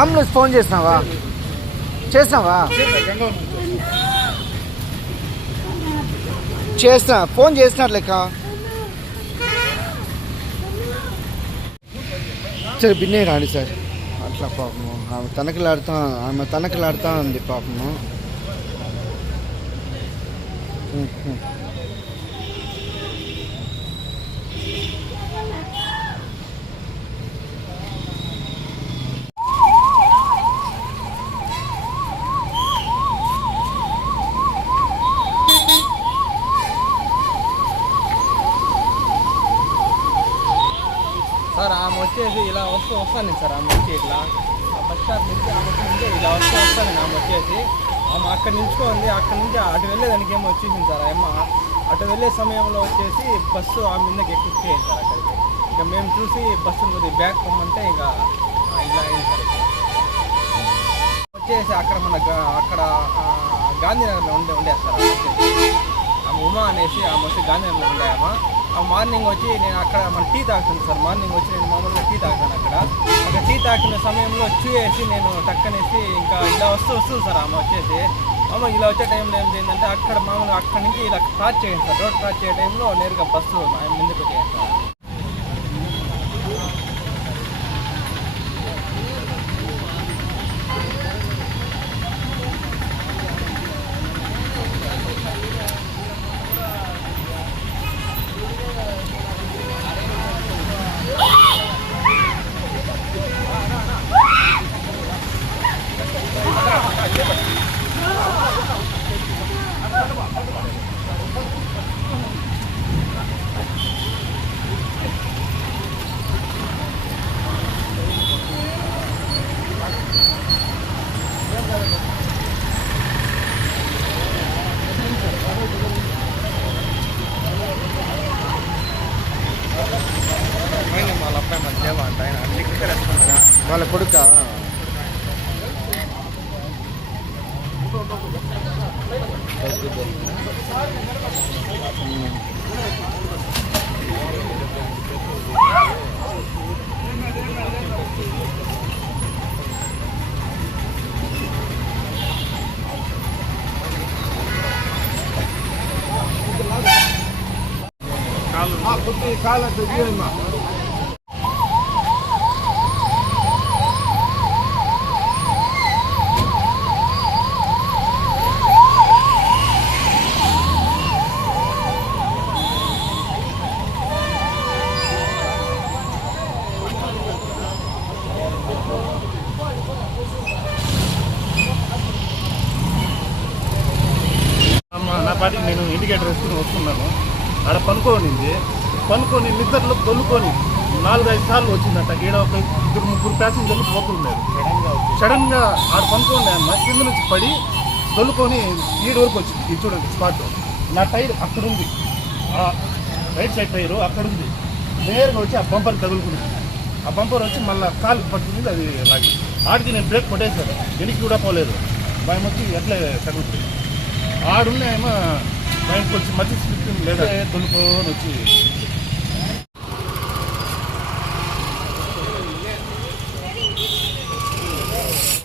Ambulance phone చేసినావా? చేస్తా, phone చేసినారు లెక్క. సరే బిన్నే రాండి సార్. అట్లా పాపము ఆమె తనకలాడుతా ఉంది పాపము. సార్ ఆమె వచ్చేసి ఇలా వస్తాను సార్. ఆమె వచ్చి ఇట్లా బస్ స్టాప్ నుంచి ఆమె వచ్చి ఇలా వస్తాను. ఆమె వచ్చేసి ఆమె అక్కడ నిల్చుకోండి. అక్కడ నుంచి అటు వెళ్ళేదానికి ఏమో వచ్చేసింది సార్. అమ్మ అటు వెళ్ళే సమయంలో వచ్చేసి బస్సు ఆమె మీదకి ఎక్కిచ్చేయండి సార్. అక్కడికి ఇంకా మేము చూసి బస్సు కొద్దిగా బ్యాక్ పొమ్మంటే ఇంకా ఇలా అయింది సార్. వచ్చేసి అక్కడ అక్కడ గాంధీనగర్లో ఉండేది సార్. ఆమె ఉమా అనేసి ఆమె వచ్చి గాంధీనగర్లో ఉండేమా. మార్నింగ్ వచ్చి నేను అక్కడ మన టీ తాగుతాను సార్. మార్నింగ్ వచ్చి నేను మామూలుగా టీ తాగుతాను. అక్కడ టీ తాగిన సమయంలో చూసి నేను టక్కనేసి ఇంకా ఇలా వస్తుంది సార్. ఆమె వచ్చేసి ఇలా వచ్చే టైంలో ఏంటంటే అక్కడ మామూలుగా అక్కడి నుంచి ఇలా క్రాస్ చేయండి సార్. రోడ్ క్రాస్ చేసే టైంలో నేరుగా బస్సు ముందుకు చేయండి సార్. వాళ్ళ కొడుక కాలు నా పాటికి నేను ఇండికేటర్ వేసుకుని వస్తున్నాను. ఆడ పనుకొని నిద్రలో తొలుకొని 4-5 సార్లు వచ్చిందంట. ఈడ ఒక 2-3 ప్యాసింజర్లు పోతున్నారు. సడన్గా ఆడ పనుకోండి అమ్మ కింద నుంచి పడి తొలుకొని ఈడ వరకు వచ్చింది. ఇది చూడండి స్పాట్. నా టైర్ అక్కడ ఉంది, రైట్ సైడ్ టైరు అక్కడ ఉంది. నేరుగా వచ్చి ఆ బంపర్ తగులుకుంది. ఆ బంపర్ వచ్చి మళ్ళీ కాలు పట్టుకుంది. అది లాగి ఆడికి నేను బ్రేక్ కొట్టేశాను. వెనక్కి కూడా పోలేదు. భయం వచ్చి ఎట్లా తగులుతుంది. ఆడున్నాయేమో భయంకి వచ్చి మధ్య స్లిప్ లేదా తొలుకొని వచ్చి